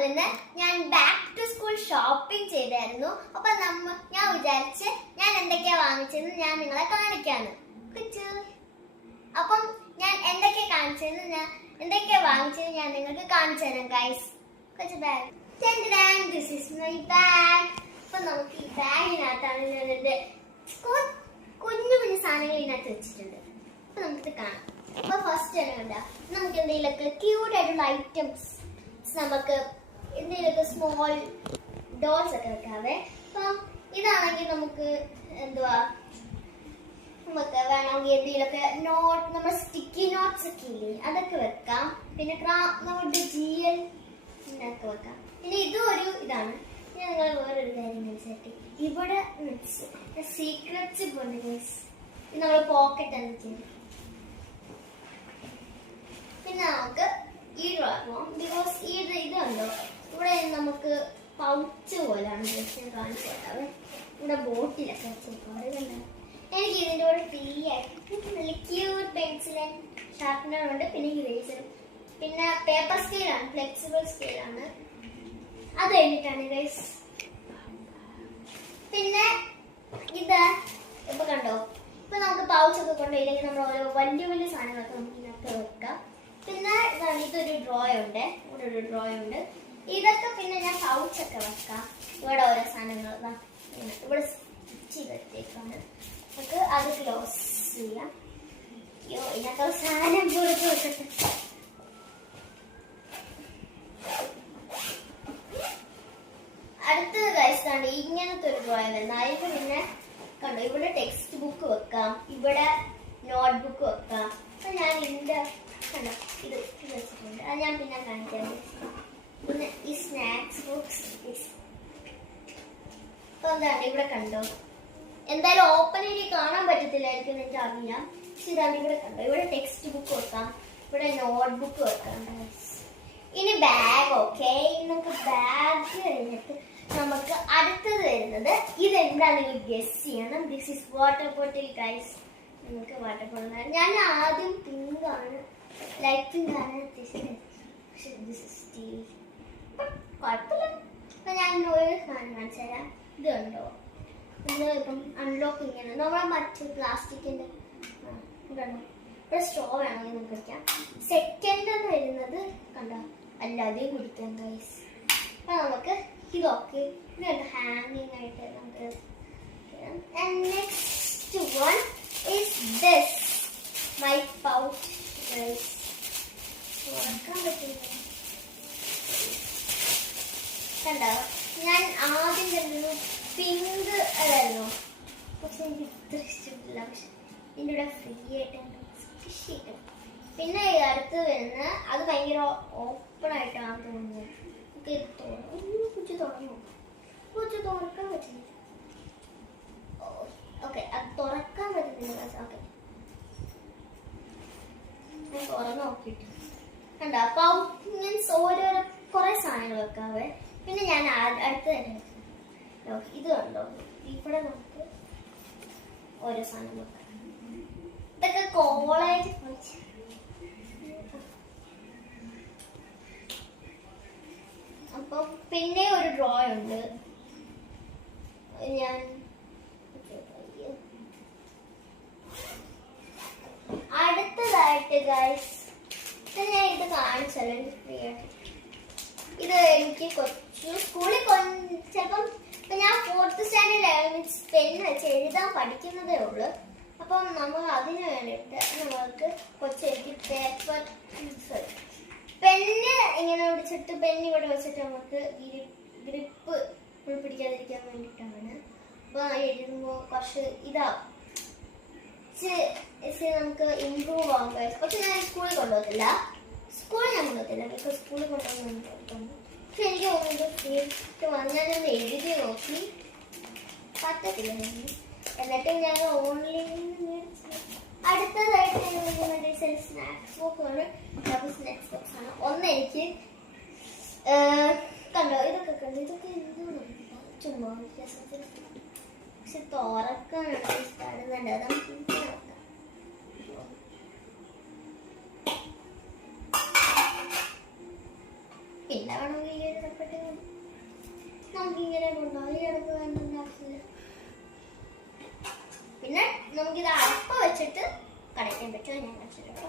നമ്മളിന്ന് ഞാൻ back to school shopping ചെയ്തായിരുന്നു. അപ്പൊ ഞാൻ വിചാരിച്ച് ഞാൻ എന്തൊക്കെയാ വാങ്ങിച്ചതെന്ന് ഞാൻ നിങ്ങളെ കാണിക്കാന്ന്. അപ്പം ഞാൻ എന്തൊക്കെയാ വാങ്ങിച്ചതെന്ന് ഞാൻ നിങ്ങൾക്ക് കാണിച്ചു തരാം ഗൈസ്. കൊച്ചു bag. This is my bag. അപ്പൊ നമുക്ക് ഈ ബാഗിനകത്താണ് ഞാനിത് കുഞ്ഞു കുഞ്ഞു സാധനങ്ങൾ ഇതിനകത്ത് വെച്ചിട്ടുണ്ട്. അപ്പൊ നമുക്കിത് കാണാം. അപ്പൊ ഫസ്റ്റ് കണ്ട നമുക്ക് എന്തെങ്കിലുമൊക്കെ ക്യൂട്ട് ആയിട്ടുള്ള ഐറ്റംസ്, നമുക്ക് എന്തെങ്കിലുമൊക്കെ സ്മോൾ ഡോൾസ് ഒക്കെ വെക്കാവേ. അപ്പം ഇതാണെങ്കിൽ നമുക്ക് എന്തുവാ, നമുക്ക് വേണമെങ്കിൽ എന്തെങ്കിലുമൊക്കെ നോട്ട്, നമ്മുടെ സ്റ്റിക്കി നോട്ട്സ് ഒക്കെ ഇല്ലേ അതൊക്കെ വെക്കാം. പിന്നെ നമ്മുടെ GL ഒക്കെ വെക്കാം. പിന്നെ ഇതും ഒരു ഇതാണ്. ഞാൻ നിങ്ങൾ വേറൊരു കാര്യം മനസ്സിലാക്കി, ഇവിടെ സീക്രറ്റ്സ് പോലെ ഇത് നമ്മൾ പോക്കറ്റ് ആണ് ചെയ്യുന്നത്. പിന്നെ നമുക്ക് ഈ ഡ്രോയർ പോകാം. ബിക്കോസ് ഇതുണ്ടോ ഇവിടെ നമുക്ക് പൗച്ച് പോലെയാണ് കാണിച്ചു തരാവേ. ഇവിടെ ബോട്ടിലൊക്കെ വെച്ചേക്കാം. എനിക്ക് ഇതിൻ്റെ കൂടെ ഫ്രീ ആയിട്ട് നല്ല ക്യൂട്ട് പെൻസിൽ ആൻഡ് ഷാർപ്പനർ ഉണ്ട്. പിന്നെ ഇറേസറും, പിന്നെ പേപ്പർ സ്കെയിലാണ്, ഫ്ലെക്സിബിൾ സ്കെയിലാണ്. അത് കഴിഞ്ഞിട്ടാണ് ഗൈസ്. പിന്നെ ഇത് ഇപ്പൊ കണ്ടോ, ഇപ്പൊ നമുക്ക് പൗച്ചൊക്കെ കൊണ്ടുപോയില്ലെങ്കിൽ നമ്മൾ ഓരോ വലിയ വലിയ സാധനങ്ങളൊക്കെ നമുക്ക് ഇതിനകത്ത് വെക്കാം. പിന്നെ ഇതൊരു ഡ്രോയർ ഉണ്ട്, ഇവിടെ ഒരു ഡ്രോയർ ഉണ്ട്. ഇതൊക്കെ പിന്നെ ഞാൻ പൗച്ചൊക്കെ വെക്കാം. ഇവിടെ ഓരോ സാധനങ്ങൾ ഇവിടെ സ്റ്റിച്ച് ചെയ്തെടുത്തേക്കാണ്. നമുക്ക് അത് ക്ലോസ് ചെയ്യാം. അയ്യോ, ഇതിനൊക്കെ സാധനം പുറത്ത് വെക്കട്ടെ. അടുത്തത് കഴിച്ചാണ്ട് ഇങ്ങനത്തെ ഒരു ഡ്രോയർ വരുന്നത്. അതിന് പിന്നെ കണ്ടോ ഇവിടെ ടെക്സ്റ്റ് ബുക്ക് വെക്കാം, ഇവിടെ നോട്ട് ബുക്ക് വെക്കാം. അപ്പൊ ഞാൻ ഇതിന്റെ കണ്ടോ ഇത് വെച്ചിട്ടുണ്ട്. അത് ഞാൻ പിന്നെ കാണിക്കാം. പിന്നെ ഈ സ്നാക്സ് ബുക്സ്. അപ്പൊ എന്താണ് ഇവിടെ കണ്ടോ, എന്തായാലും ഓപ്പൺ ചെയ്ത് കാണാൻ പറ്റത്തില്ലായിരിക്കും എന്ന് എനിക്ക് അറിയാം. പക്ഷെ ഇതാണ് ഇവിടെ കണ്ടോ, ഇവിടെ ടെക്സ്റ്റ് ബുക്ക് വെക്കാം, ഇവിടെ നോട്ട് ബുക്ക് വെക്കാം. ഇനി ബാഗ്. ഓക്കെ, നമുക്ക് ബാഗ് കഴിഞ്ഞിട്ട് നമുക്ക് അടുത്തത് വരുന്നത് ഇതെന്താണെന്ന് ഗസ് ചെയ്യണം. This is water bottle guys. നമുക്ക് വാട്ടർ ബോട്ടിൽ ഞാൻ ആദ്യം പിങ്ക് ആണ്, ലൈറ്റ് പിങ്ക് ആണ് പക്ഷെ ദിസ് ഈസ് സ്റ്റീൽ. കുഴപ്പമില്ല. അപ്പൊ ഞാൻ ഒരു സാധനം കാണിച്ചു തരാം. ഇത് കണ്ടോ, ഇപ്പം അൺലോക്ക് ഇങ്ങനെ നമ്മളെ മറ്റു പ്ലാസ്റ്റിക്കിന്റെ കണ്ടോ, ഇവിടെ സ്ട്രോ വേണമെങ്കിൽ നമുക്ക് വെക്കാം. സെക്കൻഡ് എന്ന് വരുന്നത് കണ്ടോ അല്ലാതെ കുടിക്കാം ഗൈസ്. അപ്പൊ നമുക്ക് ഇതൊക്കെ ഇത് ഹാങ്ങിങ് ആയിട്ട് നമുക്ക്. Next one is this my pouch guys. തുറക്കാൻ പറ്റില്ല കണ്ടോ. ഞാൻ ആദ്യം കണ്ടു പിങ്ക് അതായിരുന്നു, പക്ഷെ എനിക്ക് ഇത്ര ഇഷ്ടപ്പെട്ടില്ല. പക്ഷെ ഇതിൻ്റെ കൂടെ ഫ്രീ ആയിട്ടുണ്ട് കിട്ടും. പിന്നെ അടുത്ത് വരുന്ന അത് ഭയങ്കര ഓപ്പൺ ആയിട്ടാണ് തോന്നുന്നത്. കൊച്ചു തുറന്നു, കൊച്ചു തുറക്കാൻ പറ്റില്ല. ഓക്കെ, അത് തുറക്കാൻ പറ്റുന്നില്ല. ഓക്കെ, ഞാൻ തുറന്ന് നോക്കിയിട്ട് കണ്ടോ. അപ്പം മീൻസ് ഓരോരോ കുറെ സാധനങ്ങൾ വെക്കാവേ. പിന്നെ ഞാൻ അടുത്ത് തന്നെ ഇത് കണ്ടോ, ഇവിടെ നമുക്ക് ഓരോ സാധനം വെക്കാം. ഇതൊക്കെ കോളേജ് അപ്പൊ പിന്നെ ഒരു ഡ്രോയർ ഉണ്ട്. ഞാൻ അടുത്തതായിട്ട് ഗൈസ് ഞാൻ ഇത് കാണിച്ചല്ലോ ഫ്രീ ആയിട്ട്. ഇത് എനിക്ക് കൊച്ചു സ്കൂളിൽ ചിലപ്പം ഞാൻ 4th സ്റ്റാൻഡേർഡ് പെന്ന് വെച്ച് എഴുതാൻ പഠിക്കുന്നതേ ഉള്ളൂ. അപ്പം നമ്മൾ അതിന് വേണ്ടിയിട്ട് നമ്മൾക്ക് കൊച്ചെനിക്ക് പേപ്പർ പെന്ന് ഇങ്ങനെ പിടിച്ചിട്ട് പെന്ന് ഇവിടെ വെച്ചിട്ട് നമുക്ക് ഗ്രിപ്പ് പിടിക്കാതിരിക്കാൻ വേണ്ടിയിട്ടാണ്. അപ്പോൾ എഴുതുമ്പോൾ കുറച്ച് ഇതാവും, നമുക്ക് ഇമ്പ്രൂവ് ആവും. പക്ഷെ ഞാൻ സ്കൂളിൽ കൊണ്ടുപോകത്തില്ല, ബിക്കോസ് സ്കൂളിൽ കൊണ്ടുപോകുന്നു. പക്ഷെ എനിക്ക് തോന്നുന്നത് ഞാനൊന്ന് എഴുതി നോക്കി പറ്റത്തില്ല. എന്നിട്ട് ഞാൻ ഓൺലൈനിൽ അടുത്തതായിട്ട് സ്നാക്സ് ബോക്സ് ആണ്. സ്നാക്സ് ബോക്സ് ആണ് ഒന്ന്. എനിക്ക് കണ്ടോ ഇതൊക്കെ കണ്ടോ, ഇതൊക്കെ എന്താണ് ചുമ്മാ പക്ഷെ തുറക്കാനാണ് ഇഷ്ടപ്പെടുന്നുണ്ട്. അത് നമുക്ക് നോക്കാം. പിന്നെ വേണമെങ്കിൽ കൊണ്ടുപോകാം, ഈ ഇടക്ക് വേണ്ട ആവശ്യമില്ല. പിന്നെ നമുക്കിത് അടപ്പ വെച്ചിട്ട് കടയ്ക്കാൻ പറ്റുമോ ഞാൻ കാണിച്ചിട്ടോ.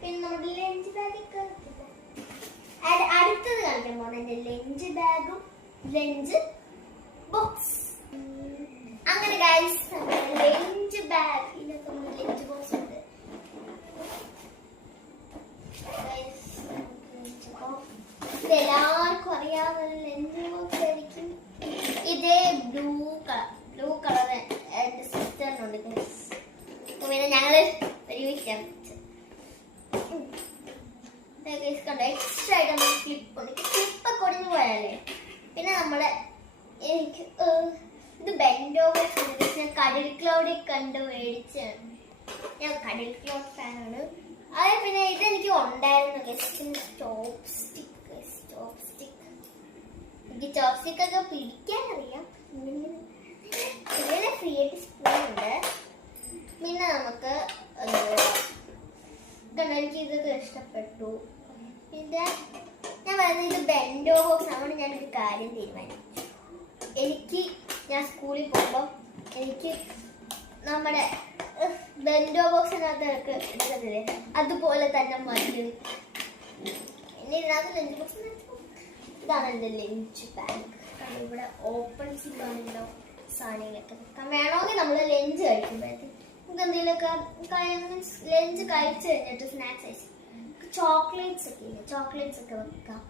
പിന്നെ നമ്മുടെ ലഞ്ച് ബാഗ് അടുത്തത് കാണിക്കാൻ പോകുന്നത് എന്റെ ലഞ്ച് ബാഗും ലഞ്ച് ബോക്സ്. അങ്ങനെ ഗൈസ് ലഞ്ച് ബാഗ് ഇതിനൊക്കെ ലഞ്ച് ബോക്സ് ഉണ്ട്. എല്ലാവർക്കും അറിയാവുന്ന ലഞ്ച് ബോക്സ് ആയിരിക്കും. ഇതേ ബ്ലൂ കളർ എന്റെ സിസ്റ്ററിനുണ്ട് ഗൈസ്. പിന്നെ ഞങ്ങള് ഒരുമിച്ചാണ് കണ്ടോ. എക്സ്ട്രാ ആയിട്ട് നമ്മൾ ക്ലിപ്പ് ഉണ്ട്. ക്ലിപ്പൊക്കെ ഒടിഞ്ഞു പോയാലേ പിന്നെ നമ്മള് എനിക്ക് ഇത് ബെൻഡോ ഞാൻ കടൽ ക്ലൗഡിൽ കണ്ട് മേടിച്ചാണ്. ഞാൻ കടൽ ക്ലൗഡ് ഫാനാണ്. അത് പിന്നെ ഇതെനിക്ക് ഉണ്ടായിരുന്നു എനിക്ക് ചോപ്സ്റ്റിക് ഒക്കെ പിടിക്കാൻ അറിയാം. പിന്നെ ഫ്രീ ആയിട്ട് സ്പൂൺ ഉണ്ട്. പിന്നെ നമുക്ക് എനിക്ക് ഇതൊക്കെ ഇഷ്ടപ്പെട്ടു. പിന്നെ ഞാൻ പറയുന്നത് ഇത് ബെൻഡോ ബോക്സ് ആവുകൊണ്ട് ഞാനൊരു കാര്യം തീരുമാനിച്ചു. ഞാൻ സ്കൂളിൽ പോകുമ്പോൾ എനിക്ക് നമ്മുടെ ബെൻഡോ ബോക്സിനകത്തൊക്കെ എടുക്കത്തില്ലേ അതുപോലെ തന്നെ മതി. പിന്നെ ഇതിനകത്ത് ലഞ്ച് ബോക്സ് ഇതാണ് എൻ്റെ ലഞ്ച് ബാഗ്. ഇവിടെ ഓപ്പൺ ചെയ്യാണല്ലോ സാധനങ്ങളൊക്കെ വെക്കാം. വേണമെങ്കിൽ നമ്മൾ ലഞ്ച് കഴിക്കുമ്പോഴത്തേക്ക് നമുക്ക് എന്തെങ്കിലുമൊക്കെ ലഞ്ച് കഴിച്ച് കഴിഞ്ഞിട്ട് സ്നാക്സ് കഴിച്ച് ചോക്ലേറ്റ്സ് ഒക്കെ ഇല്ലേ, ചോക്ലേറ്റ്സ് ഒക്കെ വെക്കാം.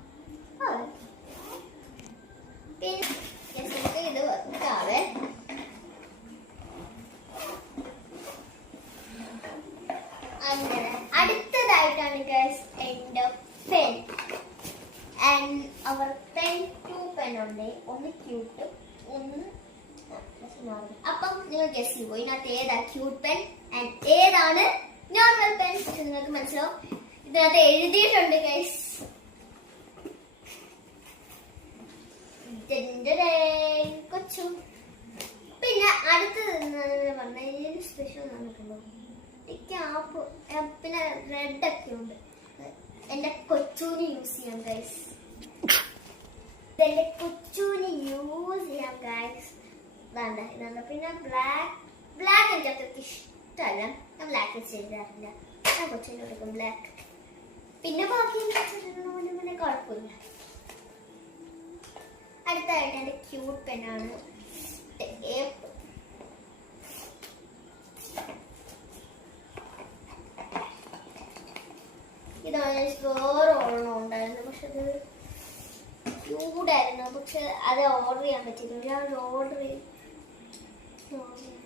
പിന്നെ ഇത് വെക്കാവേ. അങ്ങനെ അടുത്തതായിട്ടാണ് ഗൈസ് എൻ്റെ പെൻ. ആൻഡ് അവർ പെൻ 2 പെൻ ഉണ്ട്. ഒന്ന് ക്യൂട്ട് ഒന്ന്. അപ്പം നിങ്ങൾ ഗസ് ചെയ്യുമോ ഇതിനകത്ത് ഏതാ ക്യൂട്ട് പെൻ ആൻഡ് ഏതാണ് നോർമൽ പെൻ? നിങ്ങൾക്ക് മനസ്സിലാവും. ഇതിനകത്ത് എഴുതിയിട്ടുണ്ട് ഗൈസ്. കൊച്ചു. പിന്നെ അടുത്തത് പറഞ്ഞ സ്പെഷ്യൽ നമുക്കുണ്ടോ ക്യാപ്പ്. പിന്നെ റെഡ് ഒക്കെ ഉണ്ട്. എന്റെ കൊച്ചൂന് യൂസ് ചെയ്യാം ഗൈസ്. എന്റെ കൊച്ചൂന് യൂസ് ചെയ്യാം ഗൈസ്. ഇതാണ്. പിന്നെ ബ്ലാക്ക് എനിക്ക് അത്രയ്ക്ക് ഇഷ്ടമല്ല. ഞാൻ ബ്ലാക്ക് ചെയ്താറില്ല. ഞാൻ കൊച്ചിന് കൊടുക്കും ബ്ലാക്ക്. പിന്നെ ബാക്കി പിന്നെ കുഴപ്പമില്ല. അടുത്തായിട്ട് എന്റെ ക്യൂട്ട് പെന്നാണ് ടേപ്പ്. ഇതാണ് വേറെ ഓർമ്മ ഉണ്ടായിരുന്നു. പക്ഷെ അത് ക്യൂട്ടായിരുന്നു. പക്ഷെ അത് ഓർഡർ ചെയ്യാൻ പറ്റില്ല. ഞാൻ ഓർഡർ ചെയ്യാൻ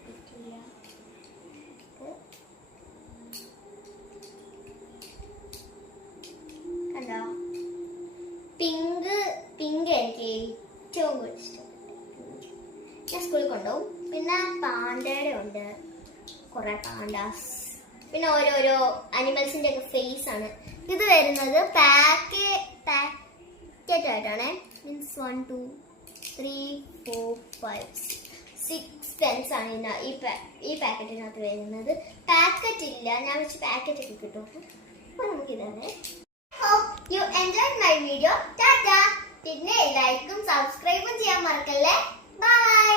പറ്റില്ല. കണ്ടോ പിങ്ക് എനിക്ക് ഏറ്റവും കൂടുതൽ ഇഷ്ടപ്പെട്ടു. ഞാൻ സ്കൂളിൽ കൊണ്ടുപോകും. പിന്നെ പാണ്ടയുടെ ഉണ്ട് കുറെ പാണ്ടാസ്. പിന്നെ ഓരോരോ അനിമൽസിന്റെ ഒക്കെ ഫേസ് ആണ് ഇത് വരുന്നത്. പാക്കറ്റ് ആയിട്ടാണ്. മീൻസ് 1 2 3 4 5 6 പെൻസ് ആണ് ഈ പാക്കറ്റിനകത്ത് വരുന്നത്. പാക്കറ്റ് ഇല്ല. ഞാൻ വെച്ച് പാക്കറ്റ് ഒക്കെ കിട്ടും. അപ്പൊ നമുക്കിതാണ്. Hope you enjoyed my video. Tata. പിന്നെ ലൈക്കും സബ്സ്ക്രൈബും ചെയ്യാൻ മറക്കല്ലേ. ബൈ.